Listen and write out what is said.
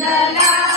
la la.